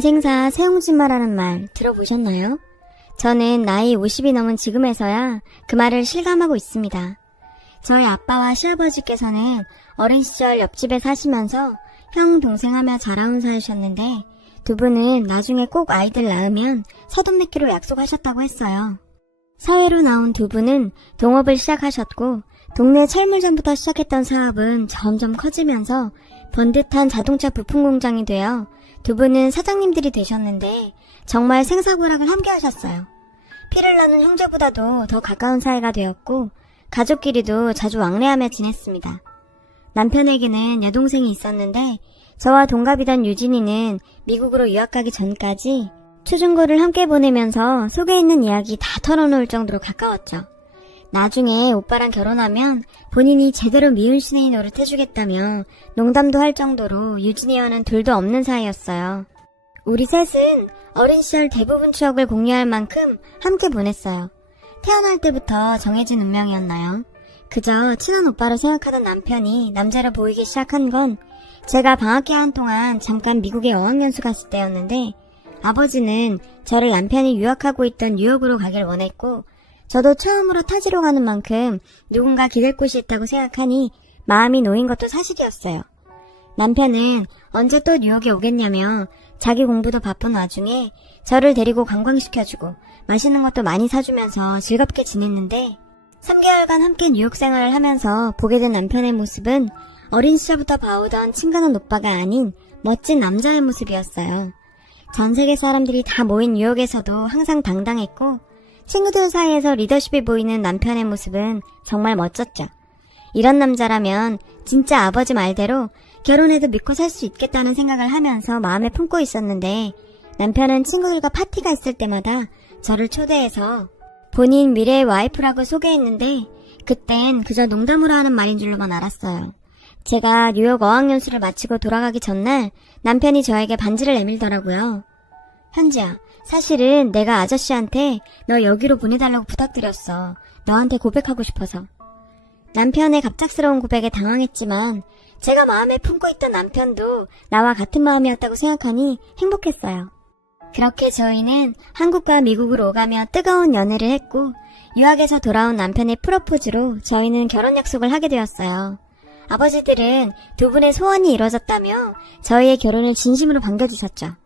인생사 세옹지마라는 말 들어보셨나요? 저는 나이 50이 넘은 지금에서야 그 말을 실감하고 있습니다. 저희 아빠와 시아버지께서는 어린 시절 옆집에 사시면서 형, 동생하며 자라온 사이셨는데 두 분은 나중에 꼭 아이들 낳으면 서돈 맺기로 약속하셨다고 했어요. 사회로 나온 두 분은 동업을 시작하셨고 동네 철물점부터 시작했던 사업은 점점 커지면서 번듯한 자동차 부품 공장이 되어 두 분은 사장님들이 되셨는데 정말 생사고락을 함께 하셨어요. 피를 나눈 형제보다도 더 가까운 사이가 되었고 가족끼리도 자주 왕래하며 지냈습니다. 남편에게는 여동생이 있었는데 저와 동갑이던 유진이는 미국으로 유학 가기 전까지 초중고를 함께 보내면서 속에 있는 이야기 다 털어놓을 정도로 가까웠죠. 나중에 오빠랑 결혼하면 본인이 제대로 미운 시내이 노릇 해주겠다며 농담도 할 정도로 유진이와는 둘도 없는 사이였어요. 우리 셋은 어린 시절 대부분 추억을 공유할 만큼 함께 보냈어요. 태어날 때부터 정해진 운명이었나요? 그저 친한 오빠로 생각하던 남편이 남자로 보이기 시작한 건 제가 방학 기간 동안 잠깐 미국에 어학연수 갔을 때였는데 아버지는 저를 남편이 유학하고 있던 뉴욕으로 가길 원했고 저도 처음으로 타지로 가는 만큼 누군가 기댈 곳이 있다고 생각하니 마음이 놓인 것도 사실이었어요. 남편은 언제 또 뉴욕에 오겠냐며 자기 공부도 바쁜 와중에 저를 데리고 관광시켜주고 맛있는 것도 많이 사주면서 즐겁게 지냈는데 3개월간 함께 뉴욕 생활을 하면서 보게 된 남편의 모습은 어린 시절부터 봐오던 친근한 오빠가 아닌 멋진 남자의 모습이었어요. 전 세계 사람들이 다 모인 뉴욕에서도 항상 당당했고 친구들 사이에서 리더십이 보이는 남편의 모습은 정말 멋졌죠. 이런 남자라면 진짜 아버지 말대로 결혼해도 믿고 살 수 있겠다는 생각을 하면서 마음에 품고 있었는데 남편은 친구들과 파티가 있을 때마다 저를 초대해서 본인 미래의 와이프라고 소개했는데 그땐 그저 농담으로 하는 말인 줄로만 알았어요. 제가 뉴욕 어학연수를 마치고 돌아가기 전날 남편이 저에게 반지를 내밀더라고요. 현지야, 사실은 내가 아저씨한테 너 여기로 보내달라고 부탁드렸어. 너한테 고백하고 싶어서. 남편의 갑작스러운 고백에 당황했지만 제가 마음에 품고 있던 남편도 나와 같은 마음이었다고 생각하니 행복했어요. 그렇게 저희는 한국과 미국으로 오가며 뜨거운 연애를 했고 유학에서 돌아온 남편의 프로포즈로 저희는 결혼 약속을 하게 되었어요. 아버지들은 두 분의 소원이 이루어졌다며 저희의 결혼을 진심으로 반겨주셨죠.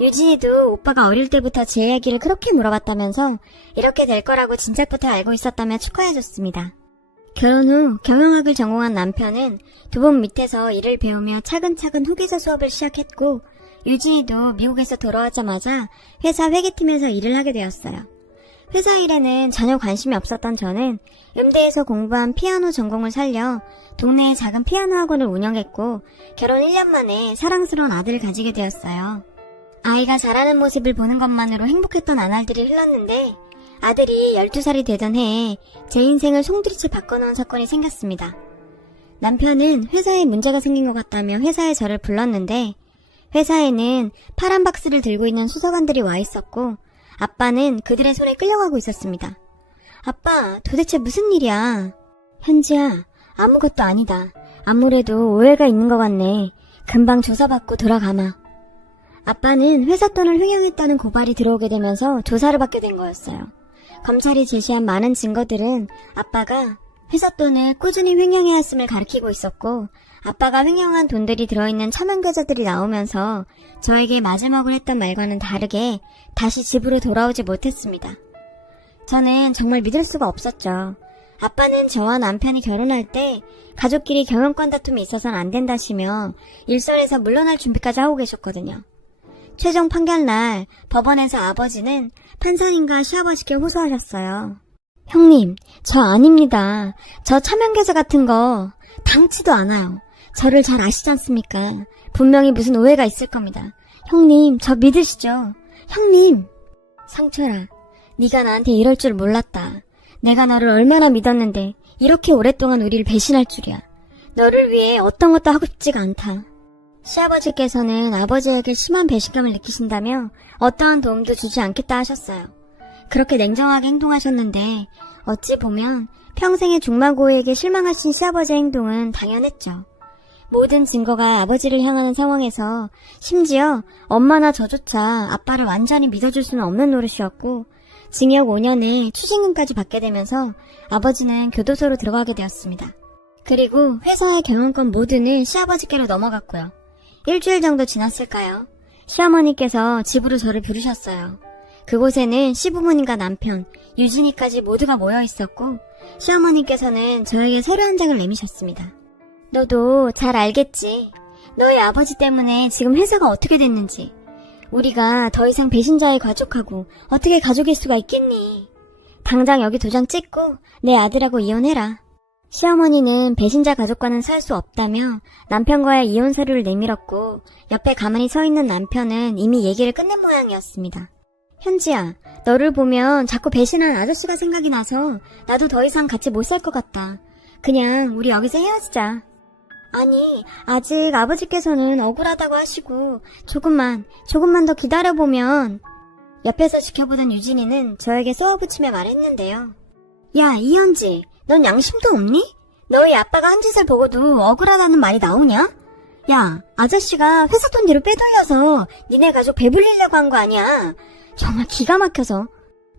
유진이도 오빠가 어릴 때부터 제 이야기를 그렇게 물어봤다면서 이렇게 될 거라고 진작부터 알고 있었다며 축하해줬습니다. 결혼 후 경영학을 전공한 남편은 두 분 밑에서 일을 배우며 차근차근 후계자 수업을 시작했고 유진이도 미국에서 돌아오자마자 회사 회계팀에서 일을 하게 되었어요. 회사 일에는 전혀 관심이 없었던 저는 음대에서 공부한 피아노 전공을 살려 동네에 작은 피아노 학원을 운영했고 결혼 1년 만에 사랑스러운 아들을 가지게 되었어요. 아이가 자라는 모습을 보는 것만으로 행복했던 나날들이 흘렀는데 아들이 12살이 되던 해에 제 인생을 송두리째 바꿔놓은 사건이 생겼습니다. 남편은 회사에 문제가 생긴 것 같다며 회사에 저를 불렀는데 회사에는 파란 박스를 들고 있는 수사관들이 와 있었고 아빠는 그들의 손에 끌려가고 있었습니다. 아빠, 도대체 무슨 일이야? 현지야, 아무것도 아니다. 아무래도 오해가 있는 것 같네. 금방 조사받고 돌아가마. 아빠는 회사 돈을 횡령했다는 고발이 들어오게 되면서 조사를 받게 된 거였어요. 검찰이 제시한 많은 증거들은 아빠가 회사 돈을 꾸준히 횡령해왔음을 가리키고 있었고 아빠가 횡령한 돈들이 들어있는 차명 계좌들이 나오면서 저에게 마지막으로 했던 말과는 다르게 다시 집으로 돌아오지 못했습니다. 저는 정말 믿을 수가 없었죠. 아빠는 저와 남편이 결혼할 때 가족끼리 경영권 다툼이 있어서는 안 된다시며 일선에서 물러날 준비까지 하고 계셨거든요. 최종 판결날 법원에서 아버지는 판사님과 시아버지께 호소하셨어요. 형님, 저 아닙니다. 저 차명계좌 같은 거 당치도 않아요. 저를 잘 아시지 않습니까? 분명히 무슨 오해가 있을 겁니다. 형님, 저 믿으시죠? 형님! 상철아, 네가 나한테 이럴 줄 몰랐다. 내가 너를 얼마나 믿었는데 이렇게 오랫동안 우리를 배신할 줄이야. 너를 위해 어떤 것도 하고 싶지가 않다. 시아버지께서는 아버지에게 심한 배신감을 느끼신다며 어떠한 도움도 주지 않겠다 하셨어요. 그렇게 냉정하게 행동하셨는데 어찌 보면 평생의 중마고에게 실망하신 시아버지의 행동은 당연했죠. 모든 증거가 아버지를 향하는 상황에서 심지어 엄마나 저조차 아빠를 완전히 믿어줄 수는 없는 노릇이었고 징역 5년에 추징금까지 받게 되면서 아버지는 교도소로 들어가게 되었습니다. 그리고 회사의 경영권 모두는 시아버지께로 넘어갔고요. 일주일 정도 지났을까요? 시어머니께서 집으로 저를 부르셨어요. 그곳에는 시부모님과 남편, 유진이까지 모두가 모여 있었고 시어머니께서는 저에게 서류 한 장을 내미셨습니다. 너도 잘 알겠지. 너희 아버지 때문에 지금 회사가 어떻게 됐는지. 우리가 더 이상 배신자의 가족하고 어떻게 가족일 수가 있겠니. 당장 여기 도장 찍고 내 아들하고 이혼해라. 시어머니는 배신자 가족과는 살 수 없다며 남편과의 이혼 서류를 내밀었고 옆에 가만히 서 있는 남편은 이미 얘기를 끝낸 모양이었습니다. 현지야, 너를 보면 자꾸 배신한 아저씨가 생각이 나서 나도 더 이상 같이 못 살 것 같다. 그냥 우리 여기서 헤어지자. 아니, 아직 아버지께서는 억울하다고 하시고 조금만 더 기다려보면. 옆에서 지켜보던 유진이는 저에게 쏘아붙이며 말했는데요. 야, 이현지, 넌 양심도 없니? 너희 아빠가 한 짓을 보고도 억울하다는 말이 나오냐? 야, 아저씨가 회사 돈대로 빼돌려서 니네 가족 배불리려고 한 거 아니야. 정말 기가 막혀서.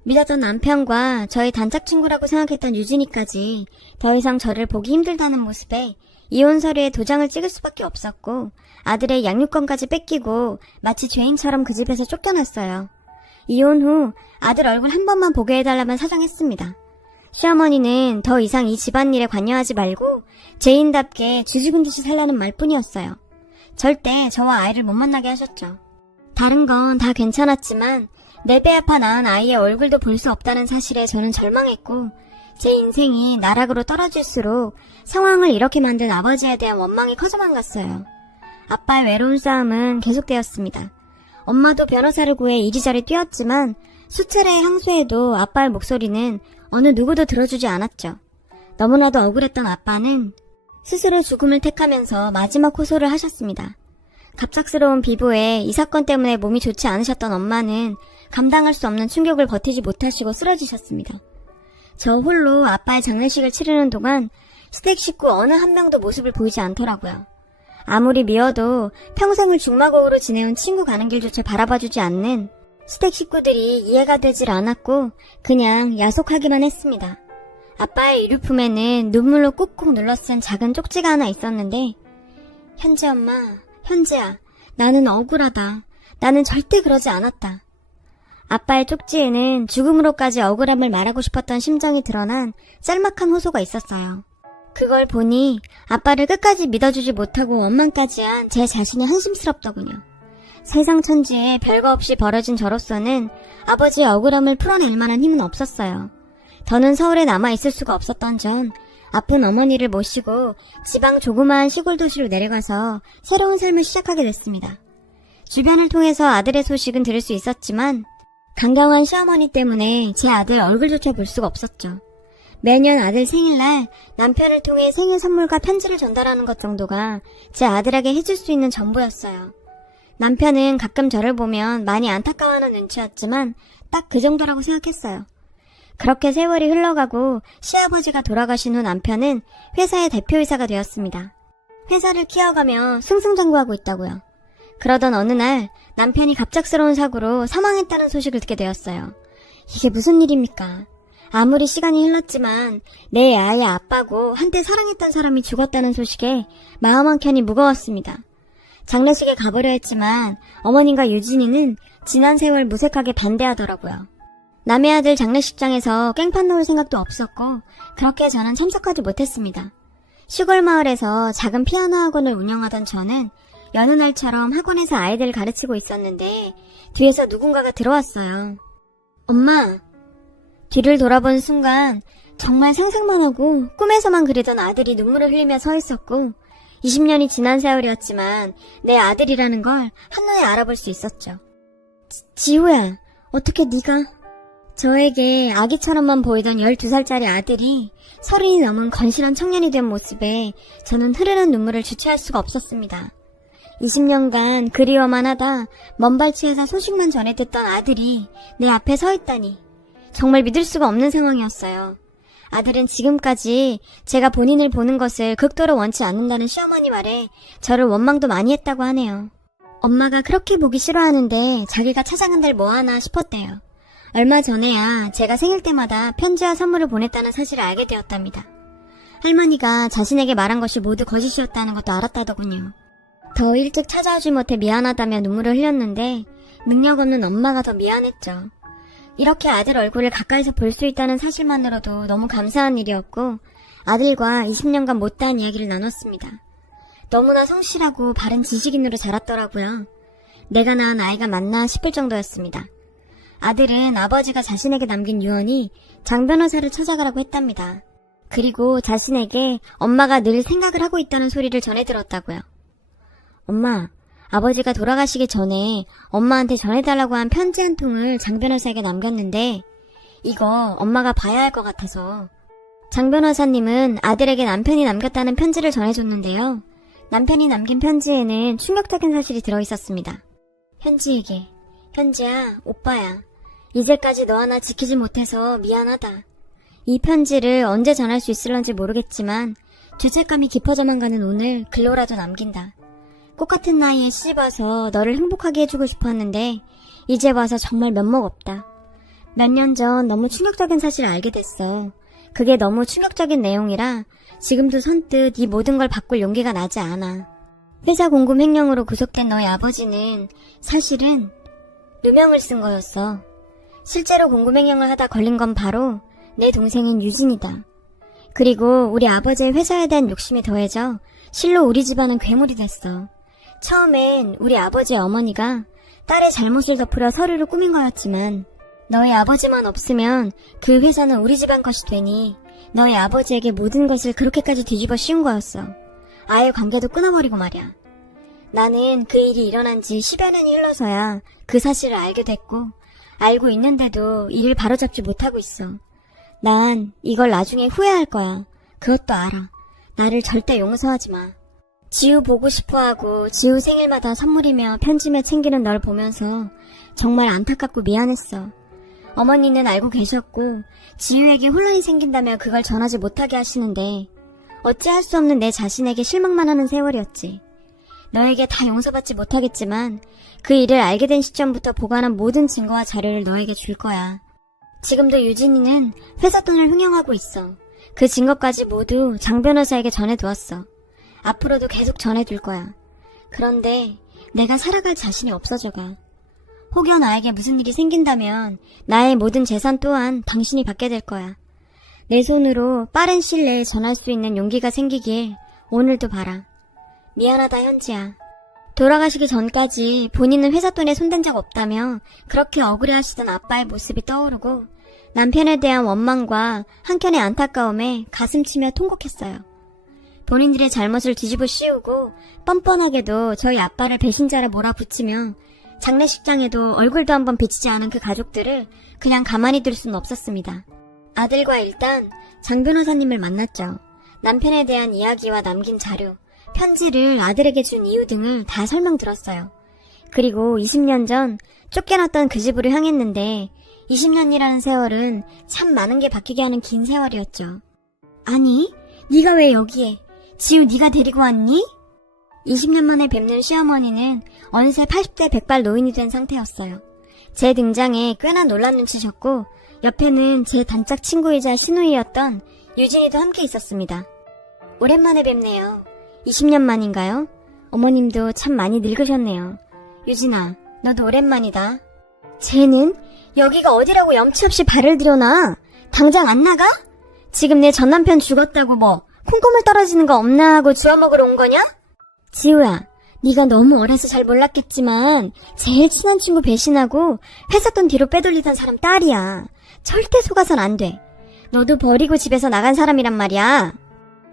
믿었던 남편과 저희 단짝 친구라고 생각했던 유진이까지 더 이상 저를 보기 힘들다는 모습에 이혼 서류에 도장을 찍을 수밖에 없었고 아들의 양육권까지 뺏기고 마치 죄인처럼 그 집에서 쫓겨났어요. 이혼 후 아들 얼굴 한 번만 보게 해달라면 사정했습니다. 시어머니는 더 이상 이 집안일에 관여하지 말고 죄인답게 쥐죽은 듯이 살라는 말뿐이었어요. 절대 저와 아이를 못 만나게 하셨죠. 다른 건 다 괜찮았지만 내 배 아파 낳은 아이의 얼굴도 볼 수 없다는 사실에 저는 절망했고 제 인생이 나락으로 떨어질수록 상황을 이렇게 만든 아버지에 대한 원망이 커져만 갔어요. 아빠의 외로운 싸움은 계속되었습니다. 엄마도 변호사를 구해 이리저리 뛰었지만 수차례의 항소에도 아빠의 목소리는 어느 누구도 들어주지 않았죠. 너무나도 억울했던 아빠는 스스로 죽음을 택하면서 마지막 호소를 하셨습니다. 갑작스러운 비보에 이 사건 때문에 몸이 좋지 않으셨던 엄마는 감당할 수 없는 충격을 버티지 못하시고 쓰러지셨습니다. 저 홀로 아빠의 장례식을 치르는 동안 시댁 식구 어느 한 명도 모습을 보이지 않더라고요. 아무리 미워도 평생을 중마고우로 지내온 친구 가는 길조차 바라봐주지 않는 시댁 식구들이 이해가 되질 않았고 그냥 야속하기만 했습니다. 아빠의 유류품에는 눈물로 꾹꾹 눌러쓴 작은 쪽지가 하나 있었는데 현지 엄마, 현지야, 나는 억울하다. 나는 절대 그러지 않았다. 아빠의 쪽지에는 죽음으로까지 억울함을 말하고 싶었던 심정이 드러난 짤막한 호소가 있었어요. 그걸 보니 아빠를 끝까지 믿어주지 못하고 원망까지 한 제 자신이 한심스럽더군요. 세상 천지에 별거 없이 벌어진 저로서는 아버지의 억울함을 풀어낼 만한 힘은 없었어요. 더는 서울에 남아있을 수가 없었던 전 아픈 어머니를 모시고 지방 조그마한 시골 도시로 내려가서 새로운 삶을 시작하게 됐습니다. 주변을 통해서 아들의 소식은 들을 수 있었지만 강경한 시어머니 때문에 제 아들 얼굴조차 볼 수가 없었죠. 매년 아들 생일날 남편을 통해 생일 선물과 편지를 전달하는 것 정도가 제 아들에게 해줄 수 있는 전부였어요. 남편은 가끔 저를 보면 많이 안타까워하는 눈치였지만 딱 그 정도라고 생각했어요. 그렇게 세월이 흘러가고 시아버지가 돌아가신 후 남편은 회사의 대표이사가 되었습니다. 회사를 키워가며 승승장구하고 있다고요. 그러던 어느 날 남편이 갑작스러운 사고로 사망했다는 소식을 듣게 되었어요. 이게 무슨 일입니까? 아무리 시간이 흘렀지만 내 아이의 아빠고 한때 사랑했던 사람이 죽었다는 소식에 마음 한켠이 무거웠습니다. 장례식에 가보려 했지만 어머님과 유진이는 지난 세월 무색하게 반대하더라고요. 남의 아들 장례식장에서 깽판 놓을 생각도 없었고 그렇게 저는 참석하지 못했습니다. 시골 마을에서 작은 피아노 학원을 운영하던 저는 여느 날처럼 학원에서 아이들을 가르치고 있었는데 뒤에서 누군가가 들어왔어요. 엄마! 뒤를 돌아본 순간 정말 상상만 하고 꿈에서만 그리던 아들이 눈물을 흘리며 서 있었고 20년이 지난 세월이었지만 내 아들이라는 걸 한눈에 알아볼 수 있었죠. 지호야, 어떻게 네가... 저에게 아기처럼만 보이던 12살짜리 아들이 30이 넘은 건실한 청년이 된 모습에 저는 흐르는 눈물을 주체할 수가 없었습니다. 20년간 그리워만 하다 먼 발치에서 소식만 전해 듣던 아들이 내 앞에 서 있다니 정말 믿을 수가 없는 상황이었어요. 아들은 지금까지 제가 본인을 보는 것을 극도로 원치 않는다는 시어머니 말에 저를 원망도 많이 했다고 하네요. 엄마가 그렇게 보기 싫어하는데 자기가 찾아간들 뭐하나 싶었대요. 얼마 전에야 제가 생일 때마다 편지와 선물을 보냈다는 사실을 알게 되었답니다. 할머니가 자신에게 말한 것이 모두 거짓이었다는 것도 알았다더군요. 더 일찍 찾아오지 못해 미안하다며 눈물을 흘렸는데 능력 없는 엄마가 더 미안했죠. 이렇게 아들 얼굴을 가까이서 볼 수 있다는 사실만으로도 너무 감사한 일이었고 아들과 20년간 못다한 이야기를 나눴습니다. 너무나 성실하고 바른 지식인으로 자랐더라고요. 내가 낳은 아이가 맞나 싶을 정도였습니다. 아들은 아버지가 자신에게 남긴 유언이 장 변호사를 찾아가라고 했답니다. 그리고 자신에게 엄마가 늘 생각을 하고 있다는 소리를 전해 들었다고요. 엄마, 아버지가 돌아가시기 전에 엄마한테 전해달라고 한 편지 한 통을 장 변호사에게 남겼는데 이거 엄마가 봐야 할 것 같아서. 장 변호사님은 아들에게 남편이 남겼다는 편지를 전해줬는데요. 남편이 남긴 편지에는 충격적인 사실이 들어있었습니다. 현지에게, 현지야, 오빠야, 이제까지 너 하나 지키지 못해서 미안하다. 이 편지를 언제 전할 수 있을런지 모르겠지만 죄책감이 깊어져만 가는 오늘 글로라도 남긴다. 꽃같은 나이에 시집와서 너를 행복하게 해주고 싶었는데 이제 와서 정말 면목 없다. 몇 년 전 너무 충격적인 사실을 알게 됐어. 그게 너무 충격적인 내용이라 지금도 선뜻 이 모든 걸 바꿀 용기가 나지 않아. 회사 공금 횡령으로 구속된 너의 아버지는 사실은 누명을 쓴 거였어. 실제로 공금 횡령을 하다 걸린 건 바로 내 동생인 유진이다. 그리고 우리 아버지의 회사에 대한 욕심이 더해져 실로 우리 집안은 괴물이 됐어. 처음엔 우리 아버지의 어머니가 딸의 잘못을 덮으려 서류를 꾸민 거였지만 너희 아버지만 없으면 그 회사는 우리 집안 것이 되니 너희 아버지에게 모든 것을 그렇게까지 뒤집어 씌운 거였어. 아예 관계도 끊어버리고 말이야. 나는 그 일이 일어난 지 10여 년이 흘러서야 그 사실을 알게 됐고 알고 있는데도 이를 바로잡지 못하고 있어. 난 이걸 나중에 후회할 거야. 그것도 알아. 나를 절대 용서하지 마. 지우 보고 싶어하고 지우 생일마다 선물이며 편지며 챙기는 널 보면서 정말 안타깝고 미안했어. 어머니는 알고 계셨고 지우에게 혼란이 생긴다며 그걸 전하지 못하게 하시는데 어찌할 수 없는 내 자신에게 실망만 하는 세월이었지. 너에게 다 용서받지 못하겠지만 그 일을 알게 된 시점부터 보관한 모든 증거와 자료를 너에게 줄 거야. 지금도 유진이는 회사 돈을 횡령하고 있어. 그 증거까지 모두 장 변호사에게 전해두었어. 앞으로도 계속 전해둘 거야. 그런데 내가 살아갈 자신이 없어져가. 혹여 나에게 무슨 일이 생긴다면 나의 모든 재산 또한 당신이 받게 될 거야. 내 손으로 빠른 시일 내에 전할 수 있는 용기가 생기길 오늘도 바라. 미안하다 현지야. 돌아가시기 전까지 본인은 회사 돈에 손댄 적 없다며 그렇게 억울해하시던 아빠의 모습이 떠오르고 남편에 대한 원망과 한켠의 안타까움에 가슴 치며 통곡했어요. 본인들의 잘못을 뒤집어 씌우고 뻔뻔하게도 저희 아빠를 배신자라 몰아붙이며 장례식장에도 얼굴도 한번 비치지 않은 그 가족들을 그냥 가만히 둘 수는 없었습니다. 아들과 일단 장 변호사님을 만났죠. 남편에 대한 이야기와 남긴 자료, 편지를 아들에게 준 이유 등을 다 설명 들었어요. 그리고 20년 전 쫓겨났던 그 집으로 향했는데 20년이라는 세월은 참 많은 게 바뀌게 하는 긴 세월이었죠. 아니, 네가 왜 여기에? 지우 네가 데리고 왔니? 20년 만에 뵙는 시어머니는 어느새 80대 100발 노인이 된 상태였어요. 제 등장에 꽤나 놀란 눈치셨고 옆에는 제 단짝 친구이자 시누이였던 유진이도 함께 있었습니다. 오랜만에 뵙네요. 20년 만인가요? 어머님도 참 많이 늙으셨네요. 유진아, 너도 오랜만이다. 쟤는 여기가 어디라고 염치 없이 발을 들여놔. 당장 안 나가? 지금 내 전남편 죽었다고 뭐 콩고물 떨어지는 거 없나 하고 주워먹으러 온 거냐? 지우야, 네가 너무 어려서 잘 몰랐겠지만 제일 친한 친구 배신하고 회사 돈 뒤로 빼돌리던 사람 딸이야. 절대 속아선 안 돼. 너도 버리고 집에서 나간 사람이란 말이야.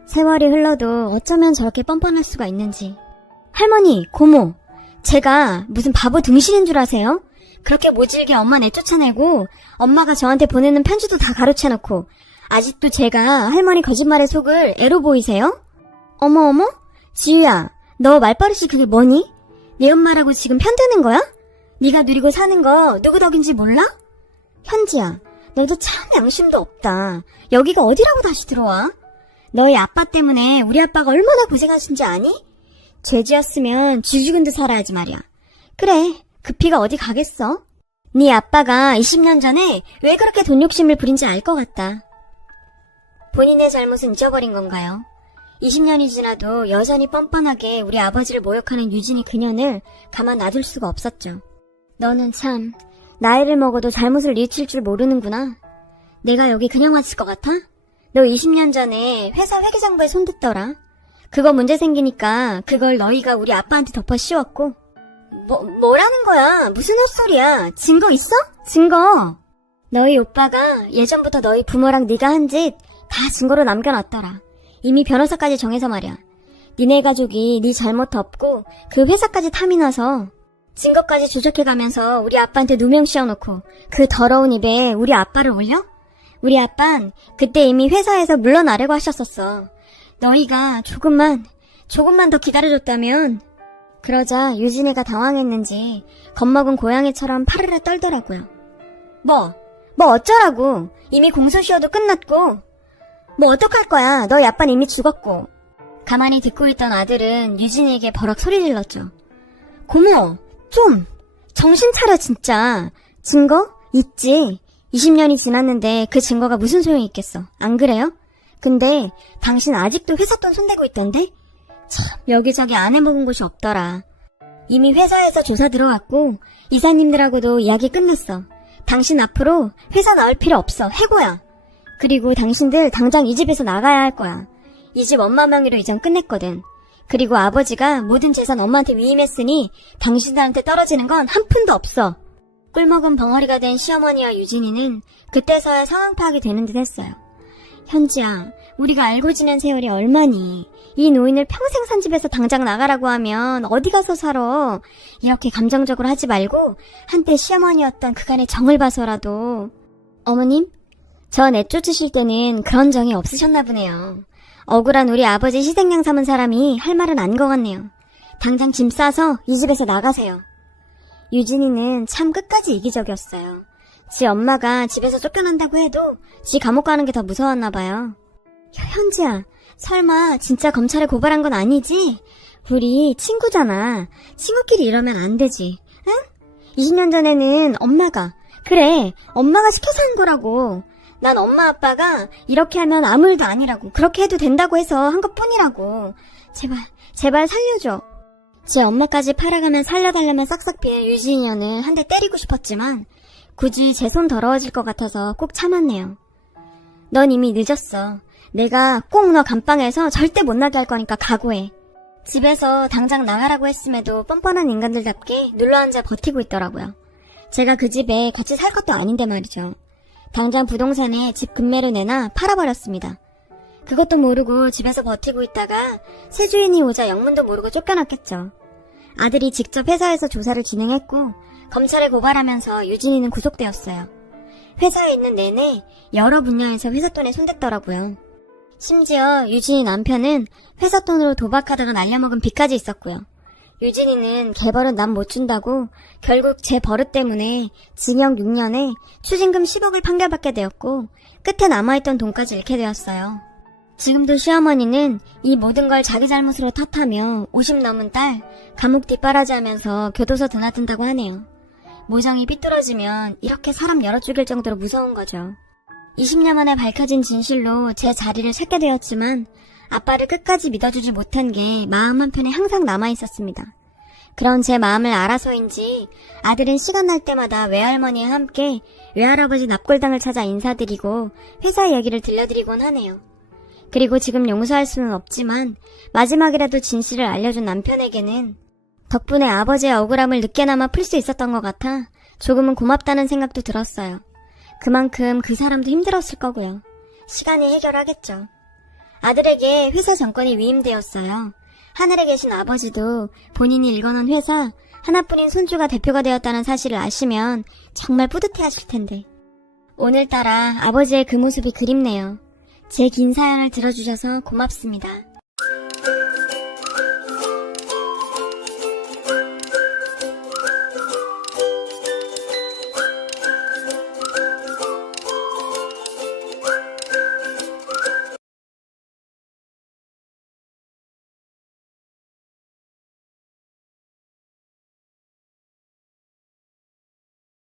세월이 흘러도 어쩌면 저렇게 뻔뻔할 수가 있는지. 할머니, 고모, 제가 무슨 바보 등신인 줄 아세요? 그렇게 모질게 엄마 내쫓아내고 엄마가 저한테 보내는 편지도 다 가로채놓고 아직도 제가 할머니 거짓말에 속을 애로 보이세요? 어머, 지우야, 너 말버릇이 그게 뭐니? 내 엄마라고 지금 편드는 거야? 네가 누리고 사는 거 누구 덕인지 몰라? 현지야, 너도 참 양심도 없다. 여기가 어디라고 다시 들어와? 너희 아빠 때문에 우리 아빠가 얼마나 고생하신지 아니? 죄지었으면 쥐 죽은 듯 살아야지 말이야. 그래, 그 피가 어디 가겠어? 네 아빠가 20년 전에 왜 그렇게 돈 욕심을 부린지 알 것 같다. 본인의 잘못은 잊어버린 건가요? 20년이 지나도 여전히 뻔뻔하게 우리 아버지를 모욕하는 유진이 그년을 가만 놔둘 수가 없었죠. 너는 참 나이를 먹어도 잘못을 뉘우칠 줄 모르는구나. 내가 여기 그냥 왔을 것 같아? 너 20년 전에 회사 회계장부에 손댔더라. 그거 문제 생기니까 그걸 너희가 우리 아빠한테 덮어 씌웠고. 뭐라는 거야? 무슨 헛소리야? 증거 있어? 증거. 너희 오빠가 예전부터 너희 부모랑 네가 한 짓 다 증거로 남겨놨더라. 이미 변호사까지 정해서 말이야. 니네 가족이 네 잘못 덮고 그 회사까지 탐이 나서 증거까지 조작해가면서 우리 아빠한테 누명 씌워놓고 그 더러운 입에 우리 아빠를 올려? 우리 아빤 그때 이미 회사에서 물러나려고 하셨었어. 너희가 조금만 더 기다려줬다면. 그러자 유진이가 당황했는지 겁먹은 고양이처럼 파르르 떨더라고요. 뭐 어쩌라고. 이미 공소시효도 끝났고. 뭐 어떡할 거야. 너희 아빠는 이미 죽었고. 가만히 듣고 있던 아들은 유진이에게 버럭 소리 질렀죠. 고모, 좀 정신 차려 진짜. 증거? 있지. 20년이 지났는데 그 증거가 무슨 소용이 있겠어. 안 그래요? 근데 당신 아직도 회사 돈 손대고 있던데? 참, 여기저기 안 해먹은 곳이 없더라. 이미 회사에서 조사 들어갔고 이사님들하고도 이야기 끝냈어. 당신 앞으로 회사 나올 필요 없어. 해고야. 그리고 당신들 당장 이 집에서 나가야 할 거야. 이 집 엄마 명의로 이전 끝냈거든. 그리고 아버지가 모든 재산 엄마한테 위임했으니 당신들한테 떨어지는 건 한 푼도 없어. 꿀먹은 벙어리가 된 시어머니와 유진이는 그때서야 상황 파악이 되는 듯 했어요. 현지야, 우리가 알고 지낸 세월이 얼마니? 이 노인을 평생 산 집에서 당장 나가라고 하면 어디 가서 살아? 이렇게 감정적으로 하지 말고 한때 시어머니였던 그간의 정을 봐서라도. 어머님, 저 내쫓으실 때는 그런 정이 없으셨나 보네요. 억울한 우리 아버지 희생양 삼은 사람이 할 말은 안 것 같네요. 당장 짐 싸서 이 집에서 나가세요. 유진이는 참 끝까지 이기적이었어요. 지 엄마가 집에서 쫓겨난다고 해도 지 감옥 가는 게 더 무서웠나 봐요. 현지야, 설마 진짜 검찰에 고발한 건 아니지? 우리 친구잖아. 친구끼리 이러면 안 되지. 응? 20년 전에는 엄마가 시켜서 한 거라고. 난 엄마 아빠가 이렇게 하면 아무 일도 아니라고, 그렇게 해도 된다고 해서 한 것뿐이라고. 제발 살려줘. 제 엄마까지 팔아가면 살려달라면 싹싹 비해 유진이언을 한 대 때리고 싶었지만 굳이 제 손 더러워질 것 같아서 꼭 참았네요. 넌 이미 늦었어. 내가 꼭 너 감방에서 절대 못 나게 할 거니까 각오해. 집에서 당장 나가라고 했음에도 뻔뻔한 인간들답게 눌러앉아 버티고 있더라고요. 제가 그 집에 같이 살 것도 아닌데 말이죠. 당장 부동산에 집 금매로 내놔 팔아버렸습니다. 그것도 모르고 집에서 버티고 있다가 새 주인이 오자 영문도 모르고 쫓겨났겠죠. 아들이 직접 회사에서 조사를 진행했고 검찰에 고발하면서 유진이는 구속되었어요. 회사에 있는 내내 여러 분야에서 회사 돈에 손댔더라고요. 심지어 유진이 남편은 회사 돈으로 도박하다가 날려먹은 빚까지 있었고요. 유진이는 개벌은 남 못 준다고 결국 제 버릇 때문에 징역 6년에 추징금 10억을 판결받게 되었고 끝에 남아있던 돈까지 잃게 되었어요. 지금도 시어머니는 이 모든 걸 자기 잘못으로 탓하며 50 넘은 딸 감옥 뒷바라지하면서 교도소 드나든다고 하네요. 모정이 삐뚤어지면 이렇게 사람 열어 죽일 정도로 무서운 거죠. 20년 만에 밝혀진 진실로 제 자리를 찾게 되었지만 아빠를 끝까지 믿어주지 못한 게 마음 한편에 항상 남아있었습니다. 그런 제 마음을 알아서인지 아들은 시간 날 때마다 외할머니와 함께 외할아버지 납골당을 찾아 인사드리고 회사 이야기를 들려드리곤 하네요. 그리고 지금 용서할 수는 없지만 마지막이라도 진실을 알려준 남편에게는 덕분에 아버지의 억울함을 늦게나마 풀 수 있었던 것 같아 조금은 고맙다는 생각도 들었어요. 그만큼 그 사람도 힘들었을 거고요. 시간이 해결하겠죠. 아들에게 회사 정권이 위임되었어요. 하늘에 계신 아버지도 본인이 일궈놓은 회사 하나뿐인 손주가 대표가 되었다는 사실을 아시면 정말 뿌듯해하실 텐데. 오늘따라 아버지의 그 모습이 그립네요. 제 긴 사연을 들어주셔서 고맙습니다.